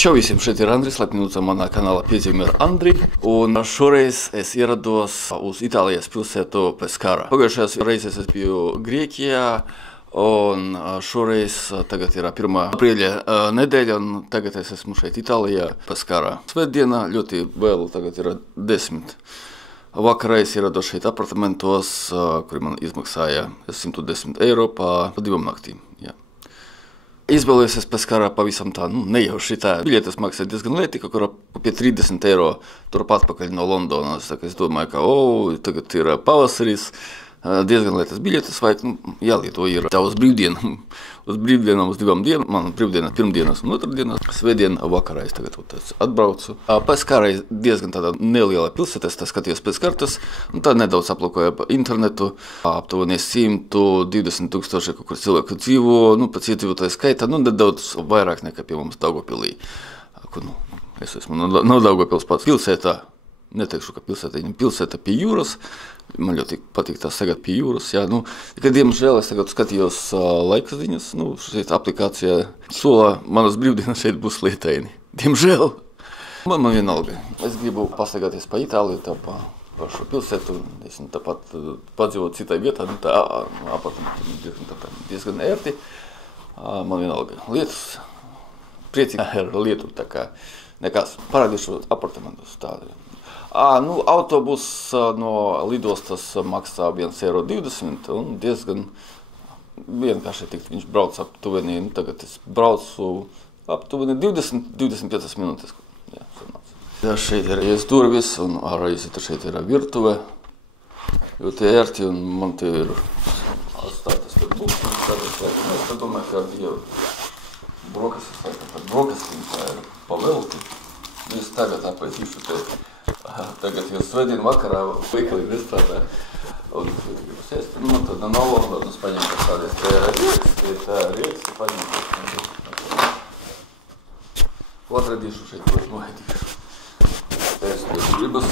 Čau visiem, šeit ir Andris, lepni lūdzam manā kanālā Piedzīvumi ar Andri, un šoreiz es ierados uz Itālijas pilsētu Peskara. Pagājušajās reizēs es biju Grieķijā, un šoreiz tagad ir 1. aprīļa nedēļa, un tagad es esmu šeit Itālijā, Peskarā. Svētdienā ļoti vēl, tagad ir 10. Vakarā es ierados šeit apartamentos, kuri man izmaksāja 110 eiro pa 2 naktīm. Jā. Izvēlējos es Peskarā pavisam tā, nejauši tā. Biļetes maksā diezgan lēti, kaut kur pie 30 eiro turpat atpakaļ no Londonas. Tā kā es domāju, ka tagad ir pavasaris, diezgan lētas biļetes, vajag jālieto ir tā uz brīvdienām. Uz brīvdienām, uz 2 dienām, man brīvdienā pirmdienas un otrdienas, svētdiena vakarā es tagad atbraucu. Peskarā ir diezgan tāda neliela pilsēta, es tā skatījos pēc kartas, un tā nedaudz aplūkoju pa internetu. Aptuveni 120,000 kaut kur cilvēku dzīvo, pēc iedzīvotāju skaita, nedaudz vairāk nekā pie mums Daugavpilī. Es esmu no Daugavpils pats pilsētā. Neteikšu, ka pilsēta pie jūras. Man ļoti patīk tās tagad pie jūras. Jā, diemžēl es tagad skatījos laika ziņas. Šeit aplikācijā solā manas brīvdienas šeit būs lietaini. Diemžēl. Man vienalga. Es gribu pastaigāties pa Itāliju, tā pa šo pilsētu. Es tāpat padzīvoju citai vietā. Tā apartamenti diezgan ērti. Man vienalga. Lietus. Priecīgi ar lietu. Tā kā nekas. Parādīšu apartamentus tādu. Autobus no lidostas maksā 1,20 eiro un diezgan vienkārši tikt. Viņš brauc aptuveni, tagad es braucu aptuveni 20-25 minūtes. Jā, šeit ir durvis un arī šeit ir virtuve. Ļoti ērti un man te ir atstātas par bukšķi. Es domāju, ka jau brokastīm tā ir pavelti. Es tagad apētīšu te. Tagad jau svētdien vakarā veikali nestrādā. Un gribu sēst, tad no Londonas paņemt kādreiz tā rieks, paņemt. Atradīšu šeit, ko es noēdīšu. Es gribas.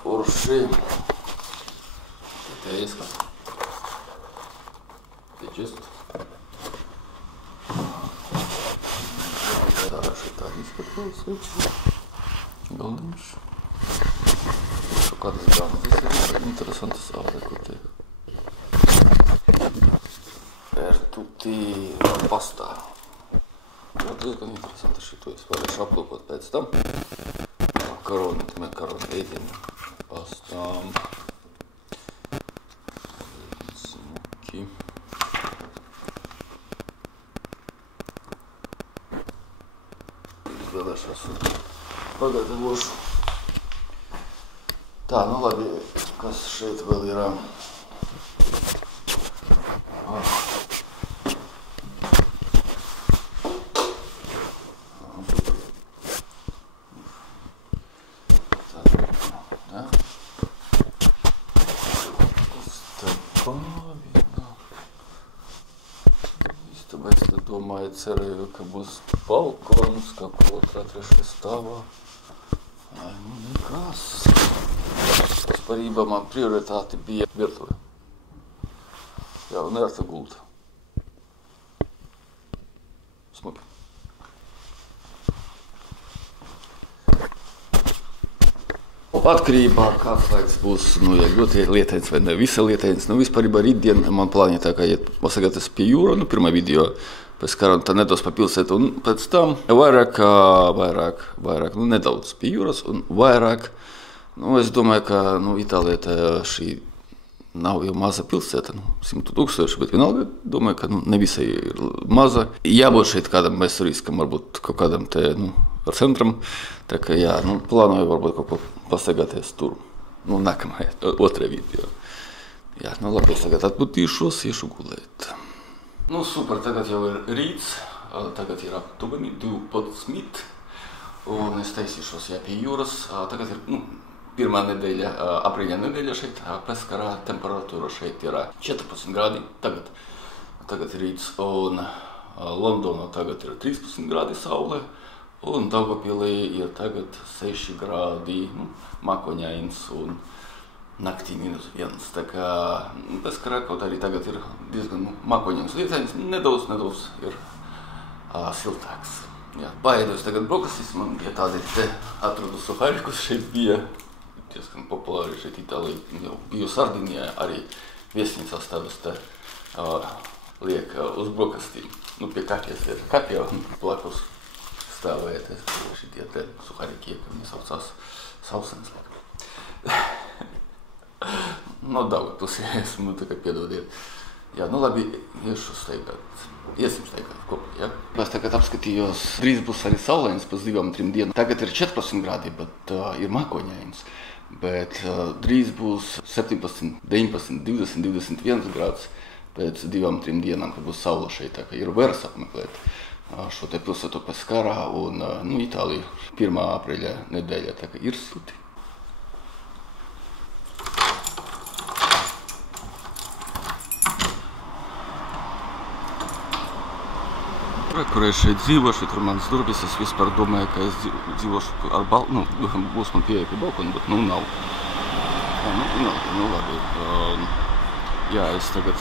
Forši. Te ieskat. Te čist. Galdiņš. Kādas grāmatas ir interesantas ārdekotē. Vērtuti pastā. Diezgan interesanti šito es varēšu aplūkot pēc tam. Makaroni ēdienu pastām. Smuki. Izvēlēšos un pagatavošu. Tā, labi, kas šeit vēl ir? Domāju, cerēju, ka būs balkons, kā otrā, trešā stāvā. Nekas. Vispārībā man prioritāte bija virtuve. Jā, un ērta gulta. Smuki. Atkarībā kāds laiks būs, ja ļoti lietains vai ne visa lietains. Vispārībā rītdien man plāņa tā kā iet pasagāties pie jūra, pirmā video Peskarā, tā nedaudz pa pilsētu, un pēc tam vairāk, nedaudz pie jūras, un vairāk, es domāju, ka, Itālijā tā šī nav jau maza pilsēta, 100,000, bet vienalga, domāju, ka, nevisai ir maza. Jābūt šeit kādam vēsturiskam, varbūt kaut kādam te, ar centram, tā kā, jā, plānoju varbūt kaut ko pastaigāties tur, nākamajā, otrajā video. Jā, labi, es tagad atpūtīšos, iešu gulēt. Super, tagad jau ir rīts, tagad ir aptuveni 12, un es taisīšos pie jūras. Tagad ir 1. nedēļa, aprīļa nedēļa šeit Peskarā, temperatūra šeit ir 14 grādi, tagad ir rīts, un Londonā tagad ir 13 grādi saule, un Daugavpilī ir tagad 6 grādi, mākoņains, un naktī -1. Tā kā Peskara kaut arī tagad ir diezgan mākoņains lietains, nedaudz ir siltāks. Jā, paēdos tagad brokastis, man ja tādi te atradu suharikus, šeit bija diezgan populāri šeit Itālijā, jau biju Sardinijā, arī viesnīcās tādas te liek uz brokastīm. Nu, pie kaķies ir kaķi, un blakus stāvēja šitie te suhariki, ka viņi saucās sausens. No Daugavpils esmu, tā kā piedodiet. Jā, nu labi, iešu steigāt. Iesim steigāt kopā, ja? Es tagad apskatījos, drīz būs arī saulains pēc 2-3 dienām. Tagad ir 14 grādi, bet ir mākoņains. Bet drīz būs 17, 19, 20, 21 grāds pēc 2-3 dienām, kad būs saula šeit. Tā kā ir vērs apmeklēt šo te pilsētu Peskarā un nu, Itāliju 1. aprīļa nedēļa, tā kā ir silti. Kur es šeit dzīvošu, tur manas durvis, es vispār domāju, ka es dzīvošu ar balkonu, būs man pieeja pie balkona, bet nu nav. Jā, nu labi. Jā, es tagad...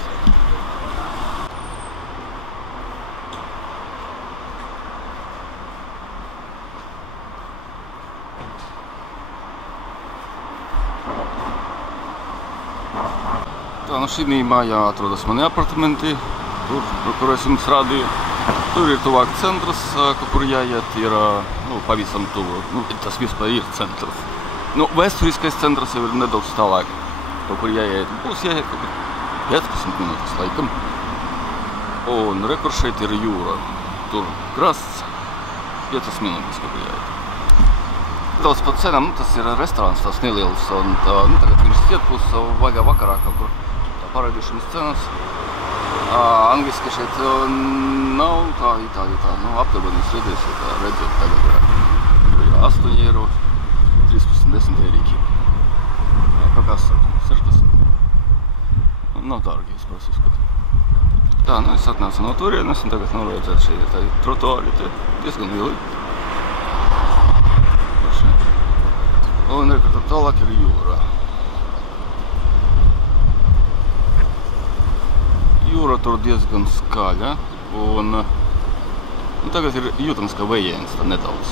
Tā, nu šī mājā atrodas mani apartamenti, tur, kur es jums rādīju. Tur ir tuvāk centrs, kur jāiet, ir pavisam tuvu. Nu, tas vispār ir centrs. Nu, vēsturiskais centrs jau ir nedaudz tālāk, kur jāiet. Būs jāiet kaut 15 minūtes laikam. Un rekur šeit ir jūra. Tur krasts 5 minūtes, kur jāiet. Daudz par cenām, tas ir restorāns, tas neliels. Un tagad viņš iet būs vajag vakarā, kur parādīšanas cenas. Angliski šeit nav tā, nu aptuveni es redzēju, tagad ir 8 eiro, 13 eirīki. Kā 60. Nav dārgi, es prasu skatu. Tā, nu es atnācu no turienes un tagad redzēt šeit ir tādi trotuāri, te diezgan lieli. Un tur tālāk ir jūra. Jūra tur diezgan skaļa, un tagad ir jūtams, ka vējiens tā nedaudz.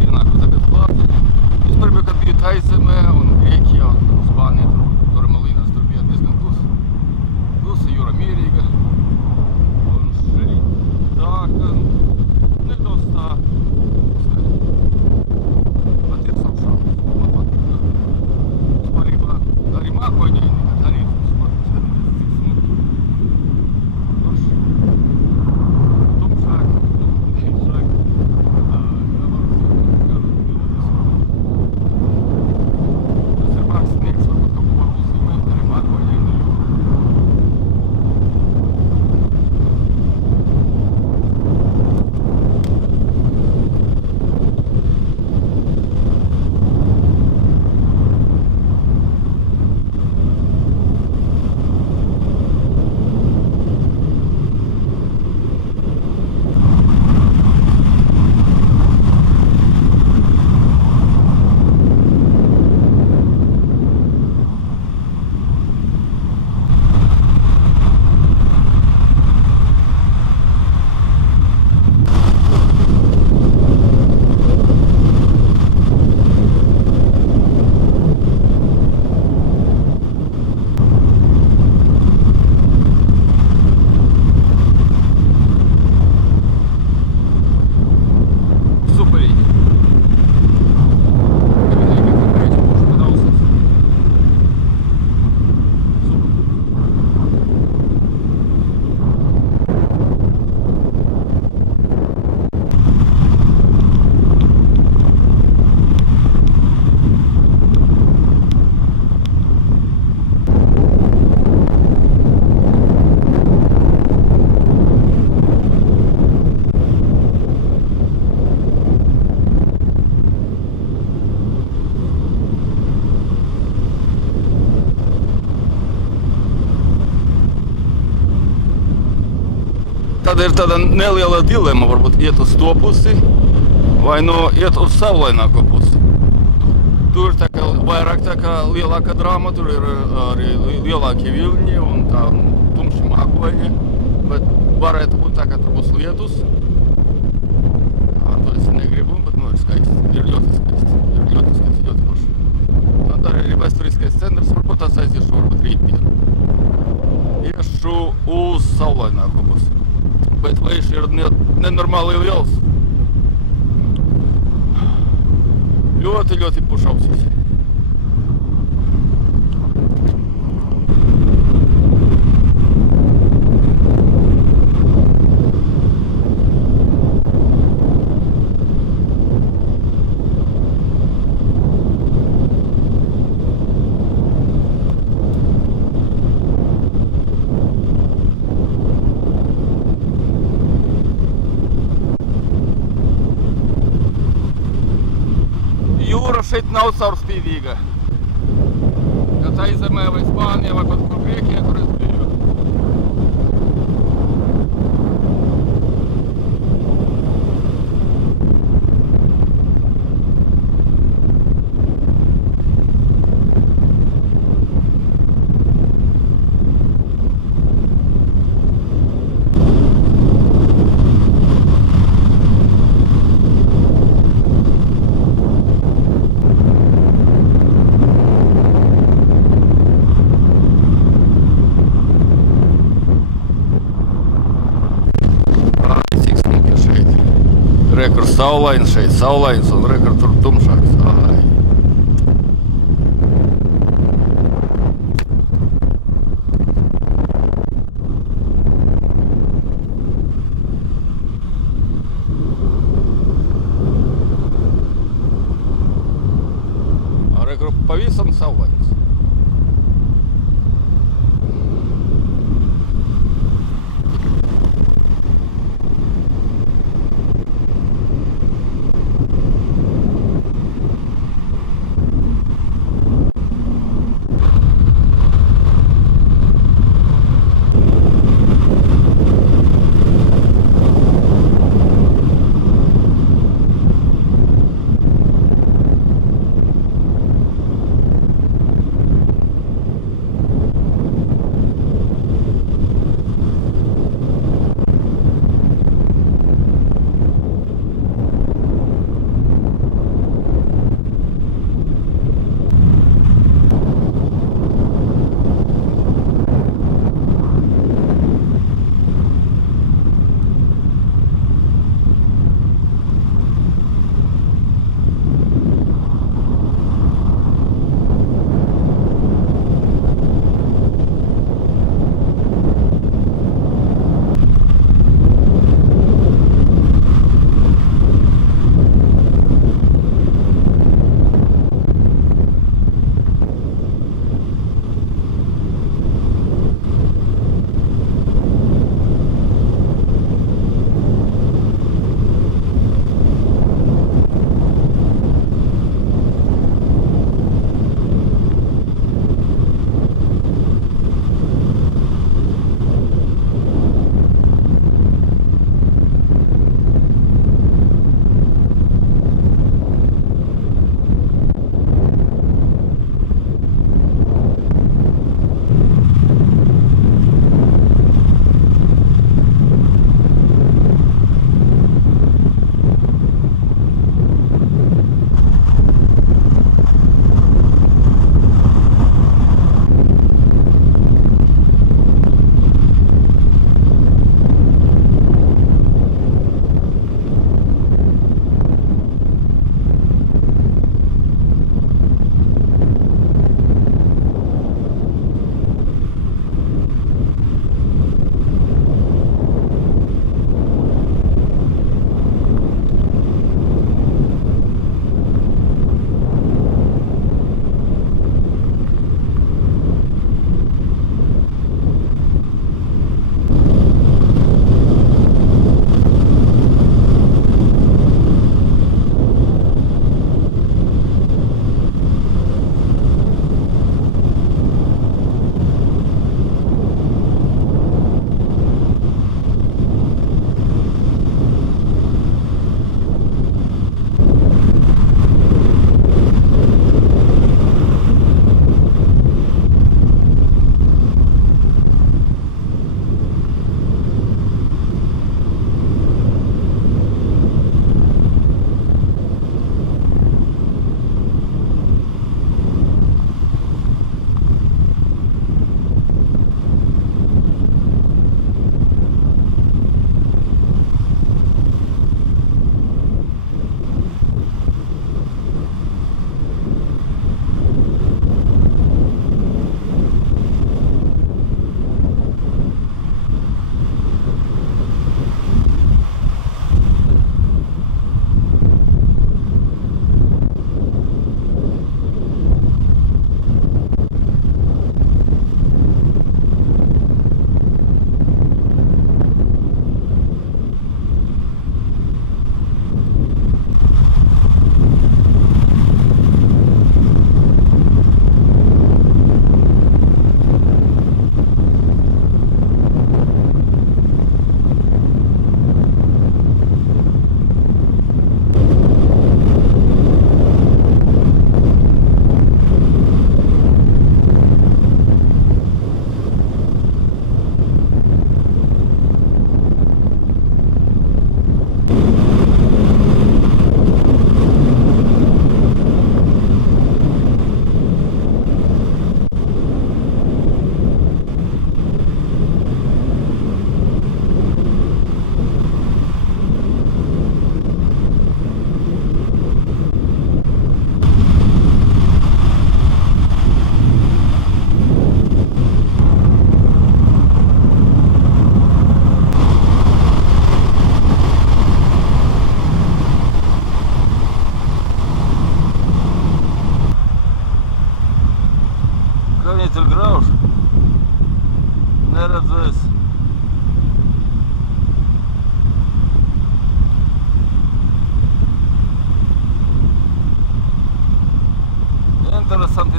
Ienāku tagad klāt. Es parībā, kad biju Taizemē un Grieķijā un Spānijā, tur Malīnās, tur bija diezgan klusa, jūra mierīga. Un šeit tā, ka nedaudz tā skaļa. Pat ir savu šādu, man patīk. Es parībā arī mākoņaini, kad arī Tad ir tāda neliela dilema, varbūt iet uz to pusi, vai nu iet uz saulaināko pusi. Tur ir tā kā vairāk tā kā lielāka drāma, tur ir arī lielākie viļņi un tā tumši mākoņi, bet varētu būt tā, ka tur būs lietus. To es negribu, bet ir skaisti, ir ļoti skaisti, ļoti forši. Tad arī ir vēsturiskais centrs, varbūt tās aiziešu varbūt rītdien. Iešu uz saulaināko pusi, bet vējš ir nenormāli liels. Ļoti puš ausīs. Jūra šeit nav caurspīdīga. Kad aizemē vai Spānijā vai pat kur Grieķijā, kur es biju. Rekur saulains šeit, saulains un rekur tur tumšāks. Ai. Rekur pavisam saulains.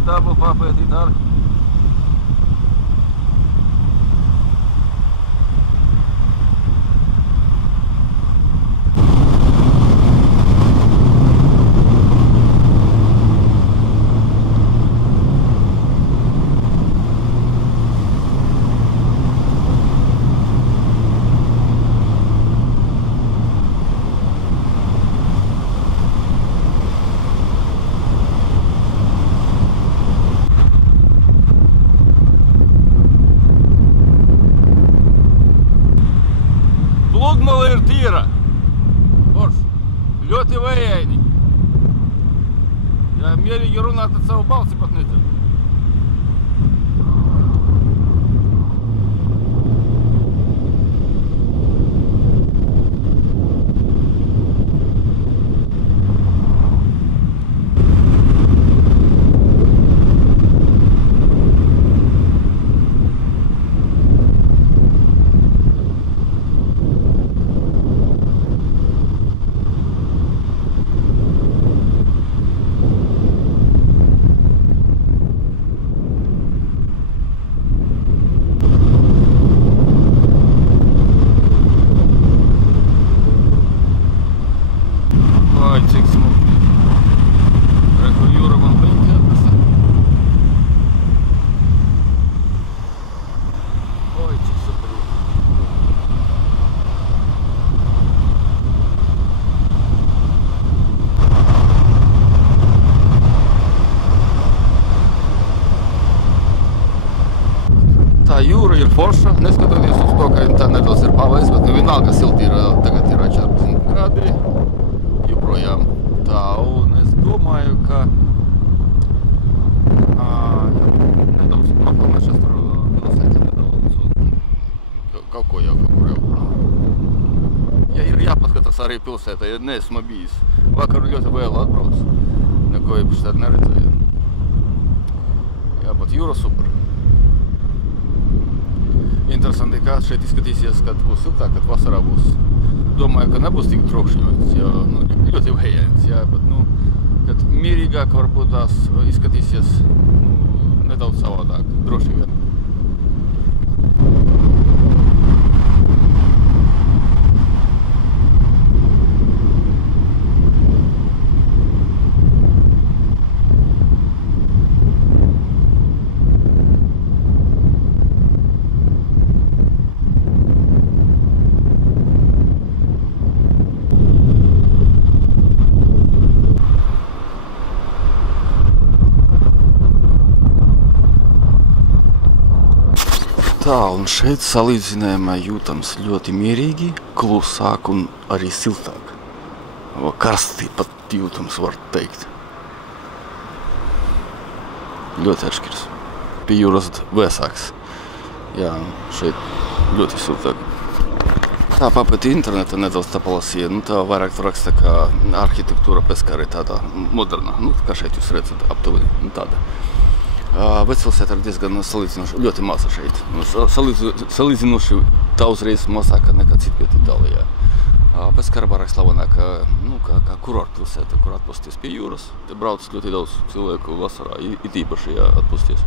dabu papētīt ar. Pludmale ir tīra. Forši. Ļoti vējaini. Ja mierīgi runāt, tad savu balsi pat nedzird. Oi, cik smuki. Reku jūra man beigti atnesa. Oi, cik super. Tā jūra ir forša, neskatoties uz to, ka tā nedaudz ir pavējis, bet vienalga silti ir, tagad ir 14 grādi. Joprojām tā, un es domāju, ka nedaudz papilnēšos tur pilsēti nedaudz un kaut ko jau. Ja ir jāpaskatās arī pilsētā, ja neesmu bijis. Vakar ļoti vēl atbrauc, neko īpaši tādu neredzēju. Jā, bet jūra super. Interesanti, kā šeit izskatīsies, kad būs siltāk, kad vasarā būs. Domāju, ka nebūs tik trokšņots, jo ļoti vējains, jā, bet, kad mierīgāk varbūt tās izskatīsies nedaudz savādāk, droši vien. Tā, un šeit salīdzinājumā jūtams ļoti mierīgi, klusāk un arī siltāk. Karsti pat jūtams, var teikt. Ļoti atšķirs. Pie jūras vēsāks. Jā, šeit ļoti siltāk. Tā papēti interneta nedaudz tā palasīja, tā vairāk tur raksta, ka arhitektūra Peskāra ir tāda moderna, kā šeit jūs redzat, aptuveni, tāda. Vecpilsēta ir diezgan salīdzinoši, ļoti maza šeit. Salīdzinoši daudz reizes mazāka nekā citvieta Itālijā. Peskāra vairāk slavenāka, kā kurortpilsēta, kur atpūsties pie jūras. Te brauc ļoti daudz cilvēku vasarā, it īpaši atpūsties.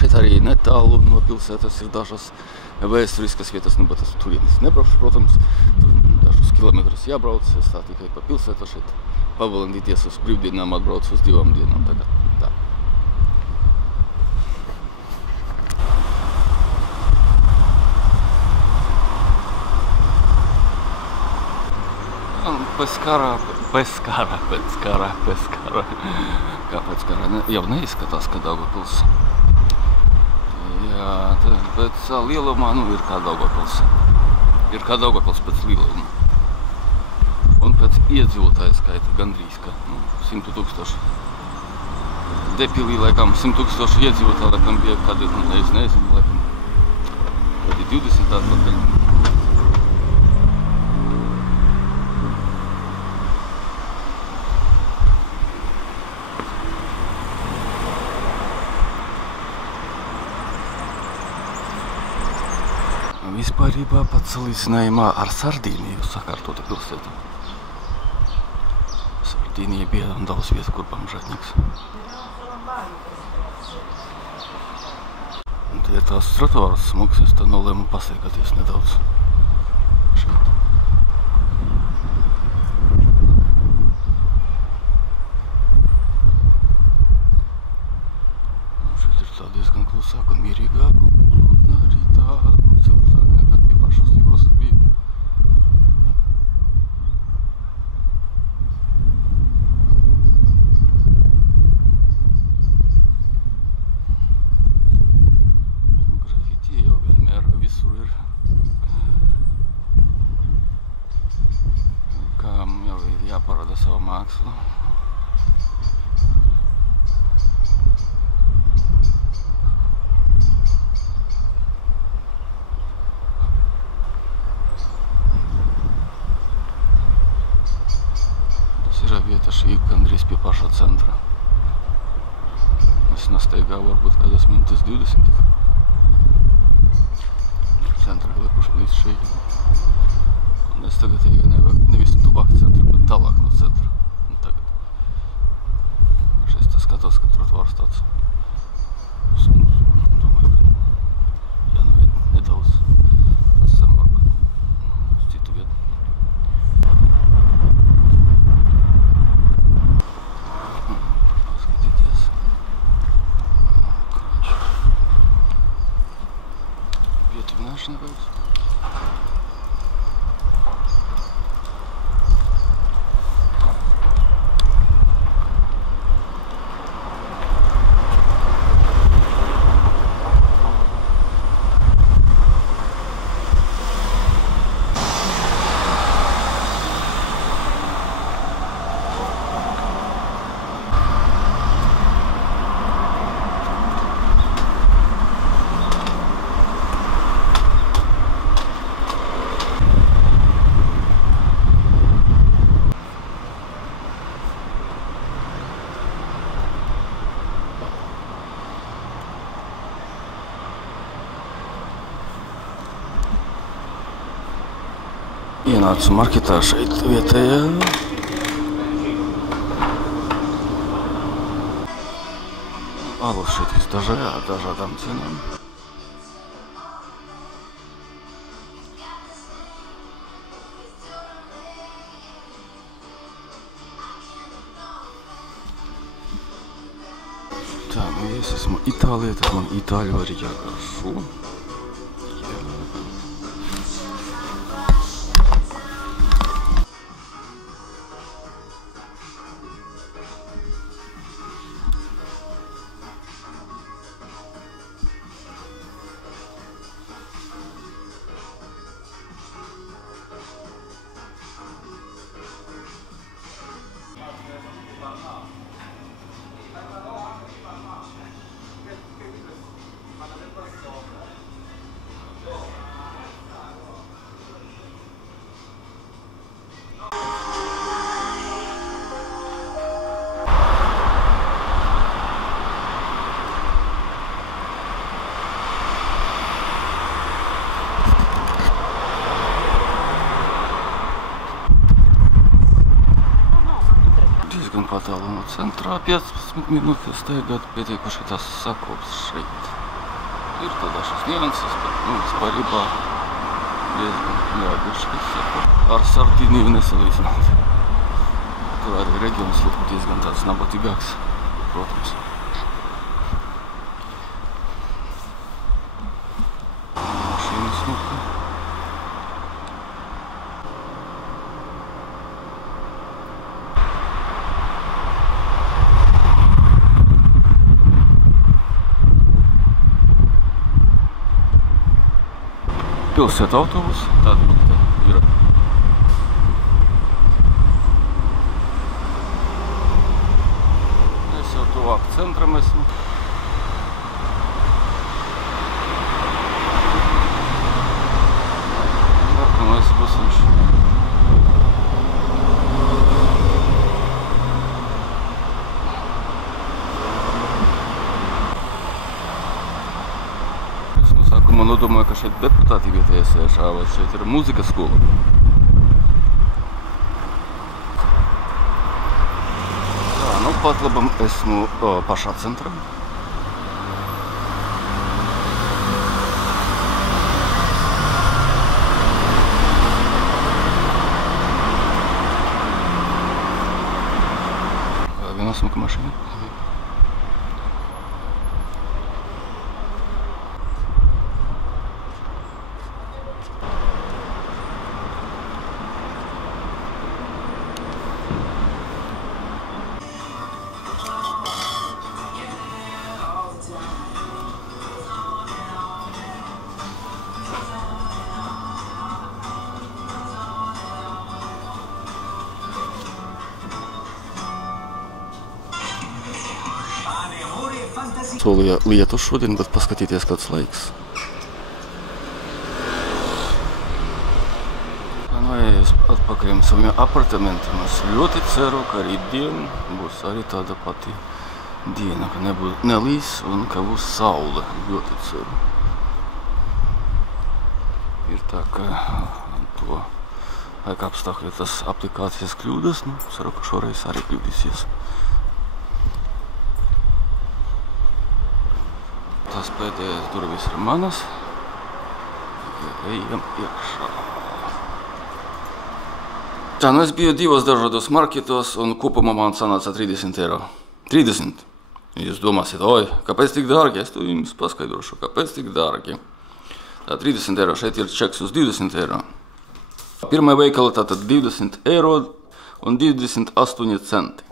Šeit arī netālu no pilsētas ir dažas vēsturiskas vietas, bet es turienes nebraukšu, protams. Tur dažus kilometrus jābrauc, es tā tikai pa pilsētu šeit pavalendīties uz brīvdienām, atbrauc uz 2 dienām tagad. Tā. Peskāra. Kā Peskāra jau neizskatās, kā Daugavpils. Jā, pēc lielumā, ir kā Daugavpils. Ir kā Daugavpils pēc lieluma. Un pēc iedzīvotāju skaita gandrīz, ka 100 000. Depilī, laikam, 100 000 iedzīvotāju, laikam, bija kādi, es nezinu, laikam, kādi 20 atpakaļ. Vispārībā pat salīdzinājumā ar Sardīniju sakārtota pilsēta. Sardīnija bija daudz vietu, kur pamžētnieks. Tās trotuārs smuks, es tā nolēmu pastaigāties nedaudz šeit. Šeit ir tā diezgan klusāk un mierīgāk, un arī tā cilvēk nekā pie pašas jūras bija. Jāparāda savu mākslu. Tas ir vieta šī gandrīz pie paša centra. Es nasteigāju varbūt kādas minūtes 20. Centrā likuši līdz šeit. Un es tagad nevis tuvāk centra, bet tālāk no centra. Un tagad šeit skatos, ka trotuārs tāds smuks. Domāju, ka jānoiet nedaudz pēc tam varbūt uz citu vietu. Paskatīties. Pietuvināšana kaut. Ienācu marketā šeit vietējā. Alus šeit dažādām cenām. Tā, nu es esmu itālietis, man itāļu arī jāgaršo. Patālu no centrā 15 minūtes staigāt, pietiekuši tas sakops šeit. Ir tā dažas nianses, bet vispārībā diezgan jāguši sakops. Ar Sardīniju nesalīdzināt. Tur arī reģions diezgan tāds nabatīgāks, protams. Mašīna smuka. Pilsēta autobusi, tāda viņa ir. Es jau tuvāk centram esmu. Nākamais busiņš. Man nodomāju, ka šeit deputāti vietējais sēžā, vai šeit ir mūzikas skola. Tā, nu pat labam esmu pašā centrā. smuka mašīna. Solīja lietu šodien, bet paskatīties kāds laiks. Nu, es atpakaļ saviem apartamentiem. Es ļoti ceru, ka rītdien būs arī tāda pati diena, ka nelīs un ka būs saule. Ļoti ceru. Ir tā, ka to laika apstākļi tas aplikācijas kļūdas. Nu, ceru, ka šoreiz arī kļūdīsies. Tās pēdējās durvis ir manas. Ejam iekšā. Tā, nu es biju divos dažādos marketos un kopumā man sanāca 30 eiro. 30! Jūs domāsiet, oi, kāpēc tik dārgi? Es to jums paskaidrošu, kāpēc tik dārgi. Tā, 30 eiro, šeit ir čeks uz 20 eiro. Pirmā veikala tātad 20 eiro un 28 centi.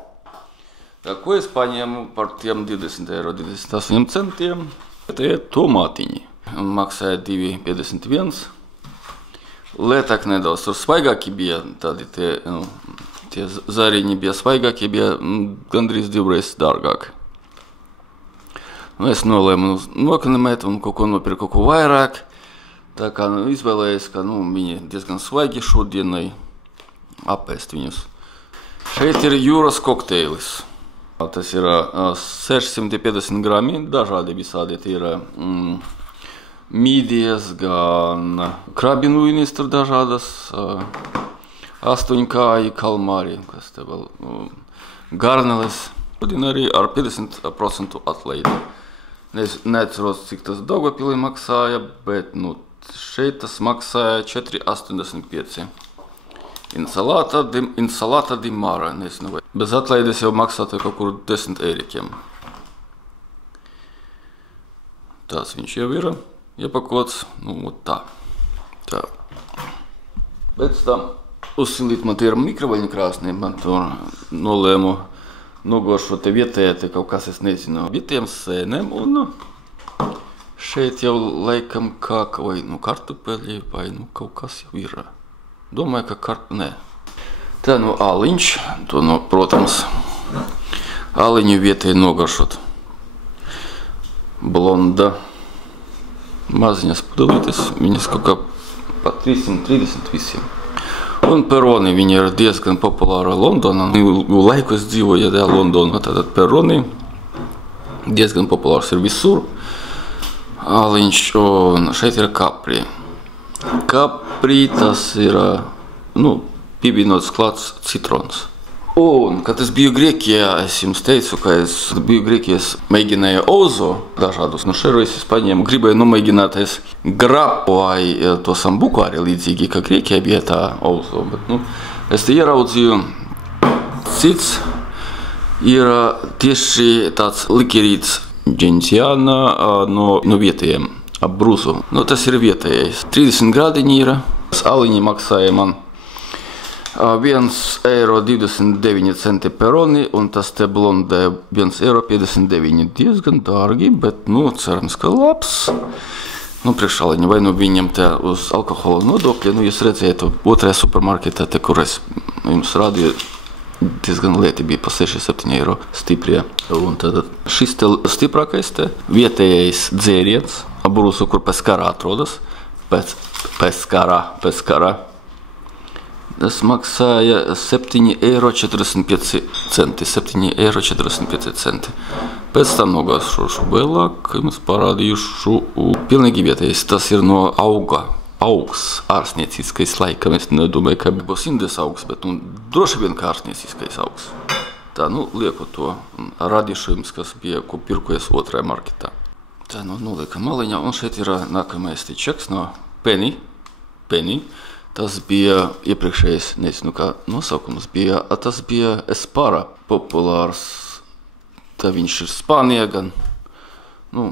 Tā, ko es paņēmu par tiem 20 eiro 28 centiem? Tie ir tomātiņi. Maksāja 2,51. Lētāk nedaudz. Tur svaigāki bija tādi tie zariņi bija svaigāki, bija gandrīz divreiz dārgāki. Nu, es nolēmu nokonomēt un kaut ko nopirku kaut ko vairāk. Tā kā izvēlējos, ka viņi diezgan svaigi šodienai apēst viņus. Šeit ir jūras kokteilis. Tas ir 650 grami, dažādi visādi. Tie ir mīdijas, gan krabinūjinis tur dažādas, 8-kāji kalmāri, kas te vēl, garneles. Šodien arī ar 50% atlaidi. Neatceros, cik tas Daugavpilī maksāja, bet šeit tas maksāja 4,85. Insalāta di mara, nezinu vai. Bez atlaides jau maksātu kaut kur 10 eiriķiem. Tās viņš jau ir iepakots, tā. Tā. Pēc tam uzsilīt man tie ir mikrovaļņu krāsnī, man tur nolēmu nogošo te vietējā, te kaut kas es nezinu, vietējiem sēnēm, un šeit jau laikam kā vai kartupeļi, vai kaut kas jau ir. Domāju, ka nē. Tā āliņš, to protams, āliņu vietēji nogaršot. Blonda, maziņas pudelītes, viņas kaut kā pa 330 visiem. Un peroni, viņi ir diezgan populāri Londonā. Ilgu laiku es dzīvoju Londonā, tātad peroni diezgan populārs ir visur. Āliņš, un šeit ir kapri. Kapri tas ir, pievienots klāts citrons. Un, kad es biju Grieķijā, es jums teicu, ka es biju Grieķijas, mēģināju ozo dažādus. Šerojas es paņēmu, gribēju nomēģināties grapu vai to sambuku arī līdzīgi, ka Grieķijā bija tā ozo. Bet, es te ieraudzīju, cits ir tieši tāds likierīts dženciāna no vietējiem ap Brūzu. Tas ir vietējais. 30 grādiņi ir. Āliņi maksāja man 1,29 eiro peroni, un tas te blondē 1,59 eiro. Diezgan dārgi, bet, cerams, ka labs. Priekšāliņi, vai viņam te uz alkohola nodokļa, jūs redzētu otrajā supermarketā, te, kur es jums rādīju, diezgan lieti bija pa 6-7 eiro stiprie. Un tad šis te stiprākais te vietējais dzēriens, Brūzu, kur Peskarā atrodas, Peskarā. Tas maksāja 7,45 eiro. Pēc tam nogāzšošu vēlāk, jums parādījušu pilnīgi vietējais. Tas ir no augs, ārstnieciskais laikam. Es nedomāju, ka būs indes augs, bet droši vien kā ārstnieciskais augs. Tā, lieku to radīšu jums, kas bija, ko pirkojas otrajā marketā. Tā, noliekam maliņā, un šeit ir nākamais čeks no Penny. Tas bija iepriekšējais, nezinu kā nosaukums bija, tas bija Espara, populārs Tā viņš ir Spānijā gan, nu,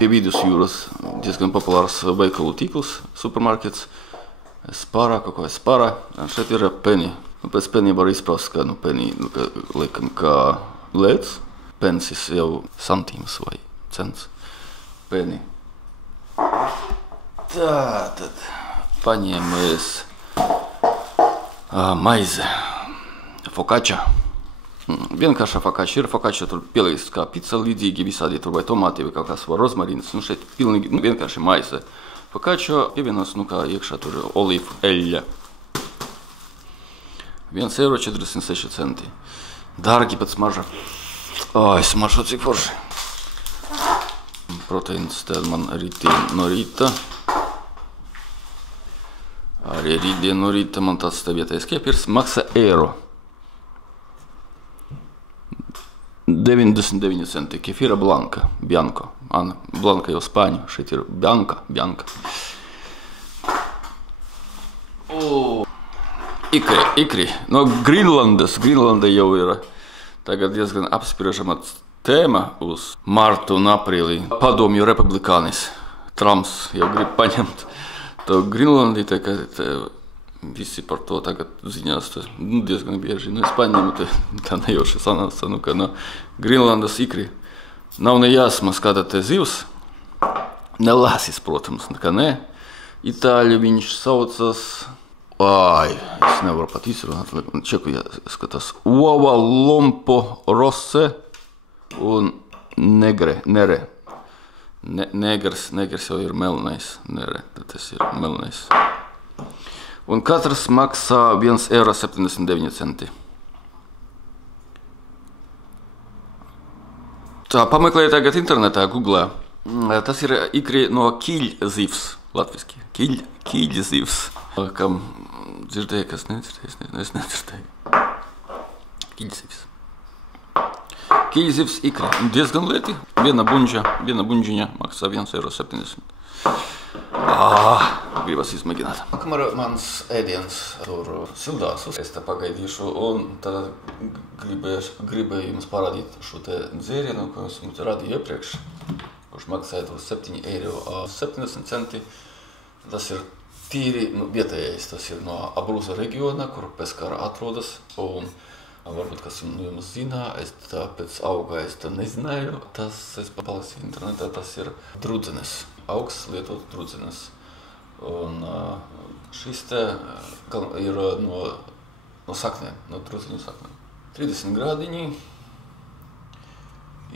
pie vidusjūras diezgan populārs veikalu tīkls, supermarkets. Spārā, kaut ko Spārā. Šeit ir Penny. Pēc Penny var izprast, ka, Penny, liekam, kā lēts. Pensis jau santīms vai cents. Penny. Tā, tad paņēmies maize. Focaccia. Vienkārša focaccia ir. Focaccia tur pielīst kā pica līdzīgi visādi, tur vai tomāti vai kaut kas vai rozmarīns. Šeit pilnīgi vienkārši maize. Focaccia pievienos, kā iekšā tur olīvu eļļa. 1,46 eiro. Dārgi pēc smarža. Ai, smaržo cik forši. Proteīns tad man rītdien no rīta. Arī rītdien no rīta man tāds te vietējais kepirs maksā eiro. 99 centi. Kefira blanka. Bianco. Blanka jau spāņu. Šeit ir Bianca. Ikri. No Grīnlandes. Grīnlanda jau ir tagad diezgan apspriežama tēma uz martu un aprīlī. Padomju republikānis. Trumps jau grib paņemt to Grīnlandi, tā kā visi par to tagad ziņās diezgan bieži. Es paņemu tā nejauši sanāca, ka no Grīnlandas ikri nav ne jāsmas kāda te zivs. Nelāsis, protams, ka ne. Itāļu viņš saucas, es nevaru pat izrunāt, čeku jāskatās, uova lompo rosse un nere. Negers jau ir melnais, nere, tas ir melnais. Un katrs maksā 1,79 eiro. Tā, pameklēju tagad internetā, Googlē. Tas ir ikri no kiļzivs, latviski. Kiļzivs. Kam dzirdēju, kas nedzirdēju, es nedzirdēju. Kiļzivs. Kiļzivs ikri. Diezgan lieti. Viena buņģiņa maksā 1,70 eiro. Gribas izmēģināt. Kamēr mans ēdiens tur sildās, es te pagaidīšu un tad gribēju jums parādīt šo te dzērienu, ko es jums radīju iepriekš, kurš maksāja 7,70 eiro. Tas ir tīri vietējais, tas ir no Abrūza reģiona, kur Peskara atrodas. Un varbūt, kas jums zina, es tā pēc auga es tā nezināju. Es palasīju internetā, tas ir drudzenes. Augs lietot drudzenes. Un šis te ir no saknēm, no drudzeņu saknēm. 30 grādiņi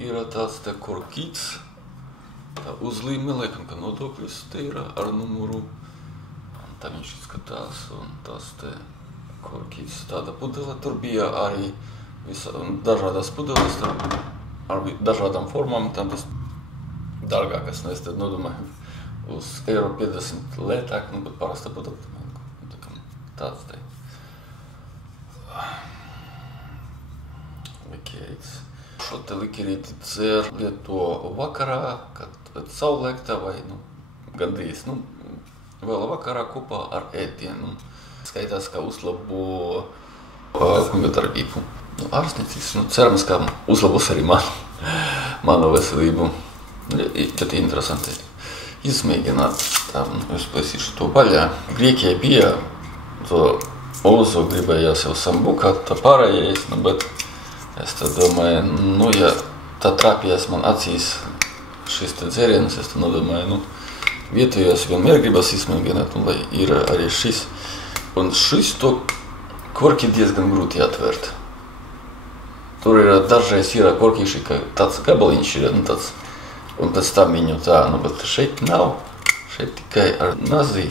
ir tāds te korkīts. Tā uzlīme, laikam, ka nodokļus te ir ar numuru. Tā viņš izskatās un tas te korkīts tāda pudele. Tur bija arī dažādas pudeles ar dažādām formām. Tam tas dārgākas, es tad nodomāju uz 1,50 eiro lētāk, bet parasta pudele. Tāds te. Likērīts. Šo te likērīti dzer lieto vakarā, kad pēc saulēkta vai gandrīz, vēl vakarā kopā ar ēdienu. Skaitās, ka uzlabo kunga darbību. Ārstniecības, cerams, ka uzlabos arī manu veselību. Ļoti interesanti izmēģināt. Uzplēsīšu to vaļā. Grieķijai bija to ozu, gribējās jau sambukāt, tā pārējais, bet es tā domāju, ja tā trāpījās man acīs šis te dzēriens, es tā nodomāju, vietējos vienmēr gribas izmēģināt, un lai ir arī šis. Un šis to korki diezgan grūti atvērt. Tur ir dažreiz ir korkīši, ka tāds gabaliņš ir, tāds. Un pēc tam viņu tā, bet šeit nav, šeit tikai ar nazī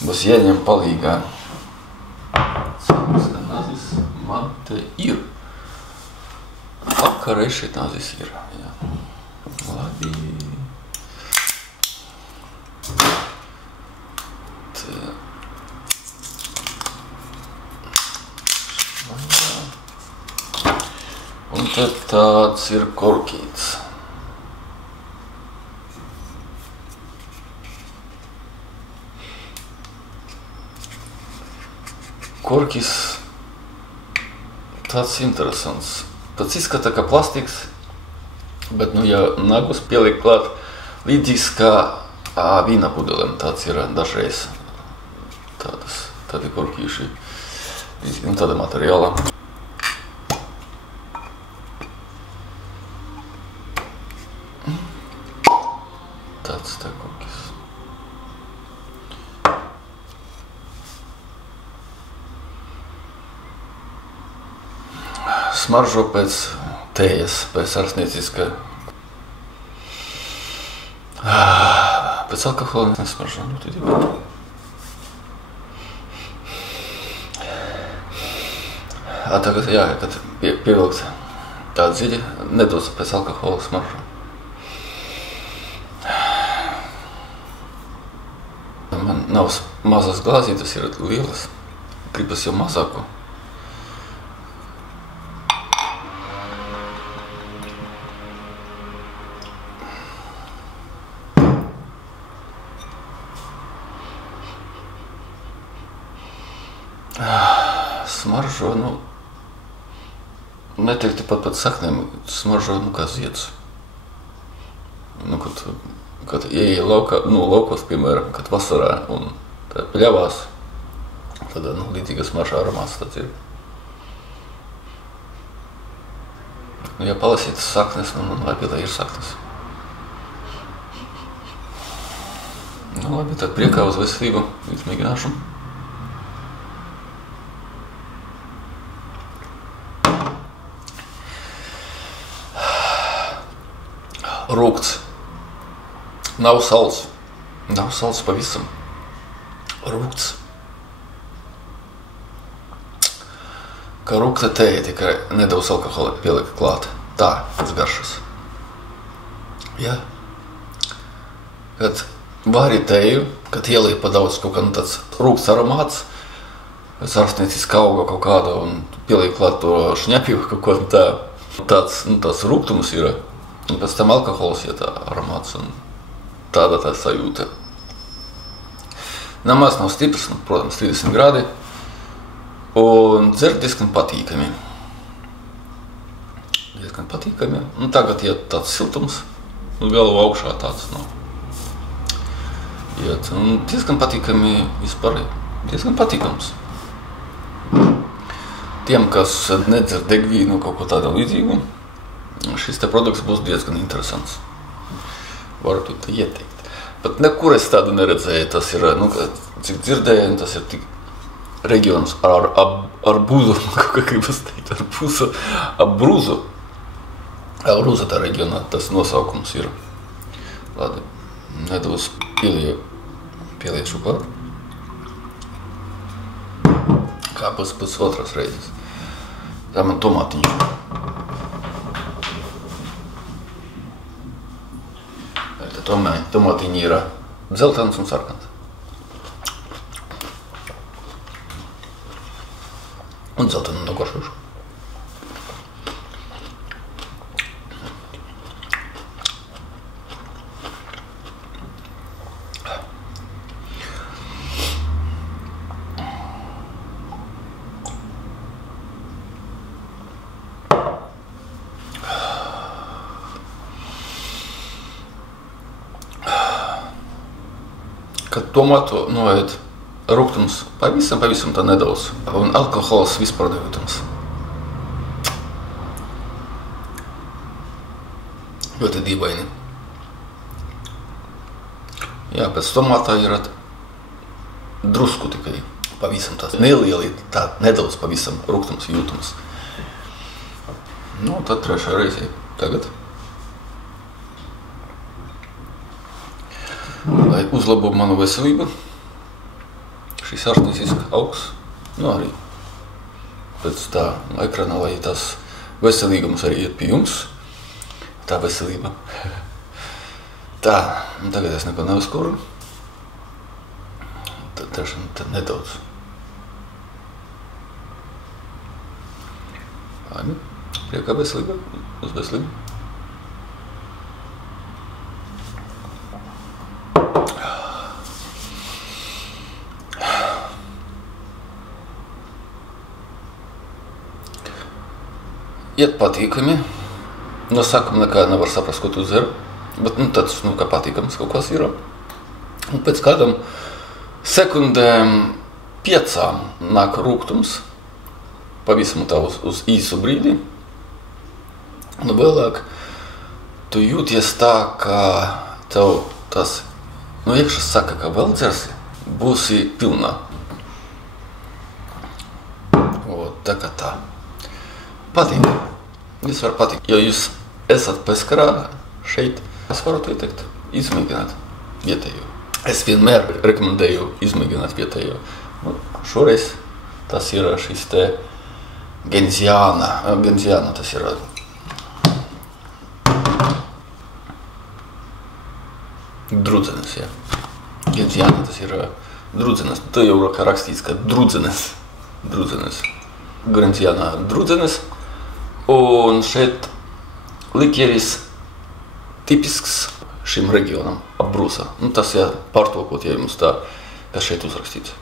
būs jāņem palīgā. Cerams, ka nazis man te ir. Vakarē šeit nazis ir, jā. Labi. Un te tāds ir korkīts. Korkis tāds interesants. tāds izskata kā plastiks, bet, nu, ja nagus pieliek klāt, līdzīgs kā vīna pudelēm, tāds ir dažreiz tādi korkīši, līdzīgi, nu, tāda materiāla. Tāds tā korkis. Smaržo pēc tējas, pēc arsnieciska. Pēc alkohola nesmaržo. Nu, tad jau. Tagad, jā, kad pievilkt tādu dziļi, nedos pēc alkohola smaržo. Man nav mazas glāzītes, ir lielas. Gribas jau mazāku. Smaržo, nu, neteikti pat pēc saknēm, smaržo, nu, kā zieds. Nu, kad ieeja laukos, piemēram, kad vasarā un tā pļavās, tad, nu, līdzīga smarža aromāts tāds ir. Nu, ja palasīt saknes, nu, labi, lai ir saknes. Nu, labi, tad priekā uz veselību, izmēģināšu. Rūgts. Nav salds. Nav salds pavisam. Rūgts. Kā rūgta tēja, tikai nedaudz alkohola pielika klāt. Tā, pēc garšas. Jā. Kad vari tēju, kad ielīja pa daudz kaut kā, nu, tāds rūgts aromāts, pēc arsnieciska auga kaut kāda un pielīja klāt to šņapju kaut ko tā. Tāds rūgtums ir. Un pēc tam alkohols iet aromāts un tāda tā sajūta. Namaz nav stiprs, nu, protams, 30 grādi. Un dzert diezgan patīkami. Diezgan patīkami. Un tagad iet tāds siltums, uz galvu augšā tāds, nu, iet. Un diezgan patīkami vispār, diezgan patīkams. Tiem, kas nedzer degvīnu kaut ko tādu līdzīgu, šis te produkts būs diezgan interesants. Varu to ieteikt. Bet nekur es tādu neredzēju. Tas ir, nu, cik dzirdēju, tas ir tik reģions Arbūzu, kaut kā gribas teikt, Abrūzu. Abrūza tā reģionā, tas nosaukums ir. Labi, nedaudz pieliešu klāt. Kā pēc otras reizes. Tā man tomātiņš. Tomātiņi ir dzeltens un sarkans. Un dzeltenu nokošušu. Kad tomātu noiet rūgtums pavisam tā nedaudz, un alkohols vispār nejūtams. Ļoti dīvaini. Jā, pēc tomātā ir drusku tikai pavisam tāds nelieli, tā nedaudz pavisam rūgtums jūtams. Nu, tad trešā reize tagad. Lai uzlabo manu veselību, šis arsnieciska augs, nu arī pēc tā ekrāna, lai tas veselīgums arī iet pie jums, tā veselība. Tā, un tagad es neko neuzkuru, tad nedaudz. Laimi, priekā veselība, uz veselību. iet patīkami. No sākuma nekā nevar saprast, ko tu dzer, bet tāds, kā patīkams kaut kas ir. Un pēc kādam sekundēm 5 nāk rūgtums, pavisam tā uz īsu brīdi. Un vēlāk tu jūties tā, ka tev tas, iekšā saka, ka vēl dzersi, būsi pilnā. Tā kā tā. Patīk. Viss var patikt. Ja jūs esat Peskarā šeit, es varu ieteikt, izmēģināt vietējo. Es vienmēr rekomendēju izmēģināt vietējo. Šoreiz tas ir šis te Genziana. Genziana tas ir. Drudzenes, jā. Genziana tas ir drudzenes. Tā jau kā rakstīts, ka drudzenes. Drudzenes. Genziana drudzenes. Un šeit likieris tipisks šim reģionam apbrūsā. Tas pārtulkot, ja jums tā, kas šeit uzrakstīts.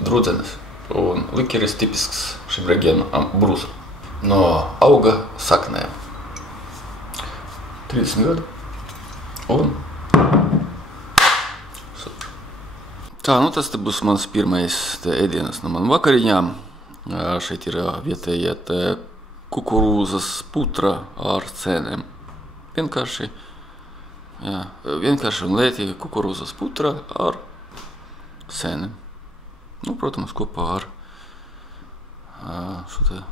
Drudzenes. Un likieris tipisks šim reģionam apbrūsā. No auga saknēm. 30 gadu. Un tā, tas te būs mans pirmais ēdienas no man vakariņām. Šeit ir vietējie kukurūzas putra ar cēnēm. Vienkārši un lētīgi kukurūzas putra ar cēnēm. Protams, kopā ar šo te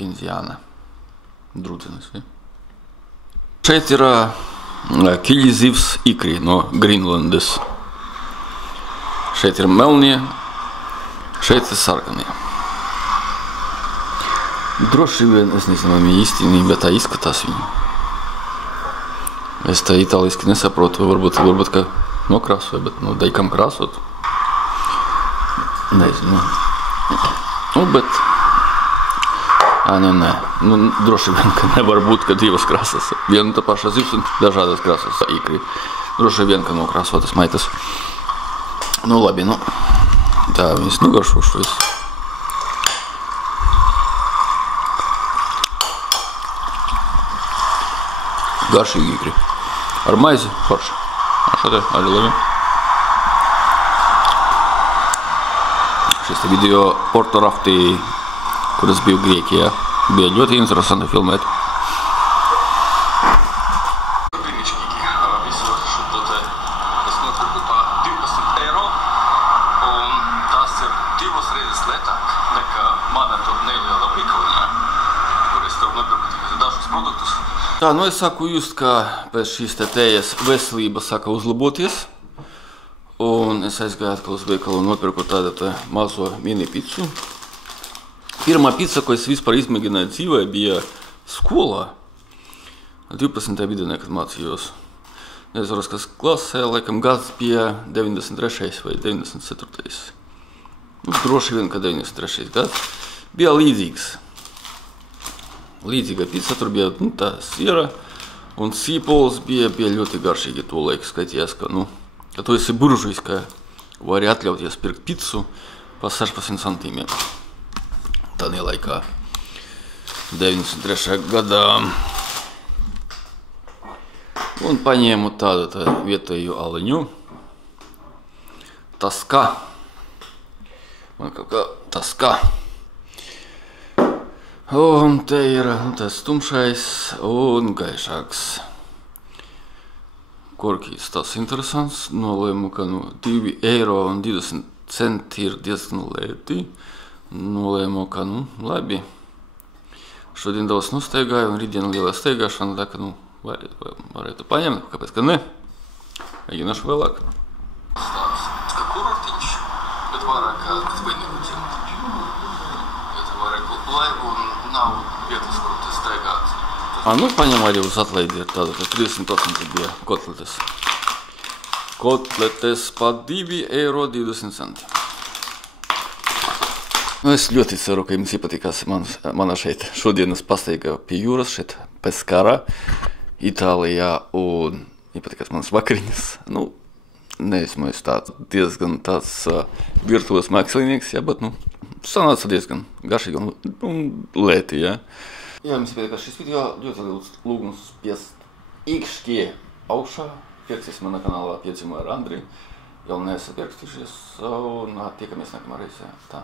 Genziana drudzenes. Šeit ir kiļzivs ikri no Grīnlandes. Šeit ir melnie, šeit ir sarkanie. Droši vien, es nezinu, vai viņi īstenībā tā izskatās viņu. Es tā itāliski nesaprotu, varbūt ka nokrāsoju, bet daļkam krāsot. Nezinu. Bet... Nē. Droši vien, ka nevar būt, ka 2 krāsas. Viena tā paša zivs un dažādas krāsas ikri. Droši vien, ka nokrāsotas maitas. Labi, tā viņas nogaršošu visu. Garšīgi ikri. Ar maizi forši. Šo te arī labi. Šis te video Porto Raftī, kur es biju Grieķijā, bija ļoti interesanti filmēt. Tā, es sāku just, ka pēc šīs tējas veselība sāka uzlaboties. Un es aizgāju atkal uz veikalu un nopirku tādu mazo mini picu. Pirmā pica, ko es vispār izmēģināju dzīvē, bija skolā. 12. vidē, kad mācījos. Nezaros, kas klasē, laikam gads bija 93. vai 94. Droši vien, ka 93. gads bija līdzīgs. Līdzīga pica, tur bija tā siera un sīpols bija ļoti garšīgi. To laiku skaitījās, ka tu esi buržujs, ka vari atļauties pirkt picu pa 16 centīmiem. Tādā laikā 93. gadā. Un paņēmu tādu vietēju aliņu. Taska. Man kaut kā taska. Un te ir tas tumšais un gaišāks. Korkīs tas interesants. Nolēmu, ka 2,20 € ir diezgan lēti. Nolēmu, ka labi. Šodien daudz nosteigāju un rītdien lielā steigāšana, tā ka varētu paņemt, kāpēc, ka ne. Mēģināšu vēlāk. Tāds kā kurortiņš, bet vairāk kā zvejnieku. Это vairāk laivu un nav vietas, kur tas steigāt. Paņem arī uz atlaidi ir tāda, ka 30% bija kotletes. Kotletes pa 2,20 €. Es ļoti ceru, ka jums iepatikās mana šeit šodienas pastaiga pie jūras, šeit Peskarā, Itālijā, un iepatikās manas vakariņas. Neesmu es diezgan tāds virtuves mākslinieks, bet sanāca diezgan garšīgi un lēti, ja. Ja jums patīk šis video, ļoti liels lūgums spiest īkšķi augšā, pierakstīsim manā kanālā Piedzimumi ar Andri, ja neesat pierakstījušies, un tiekamies nākamā reizē. Tā.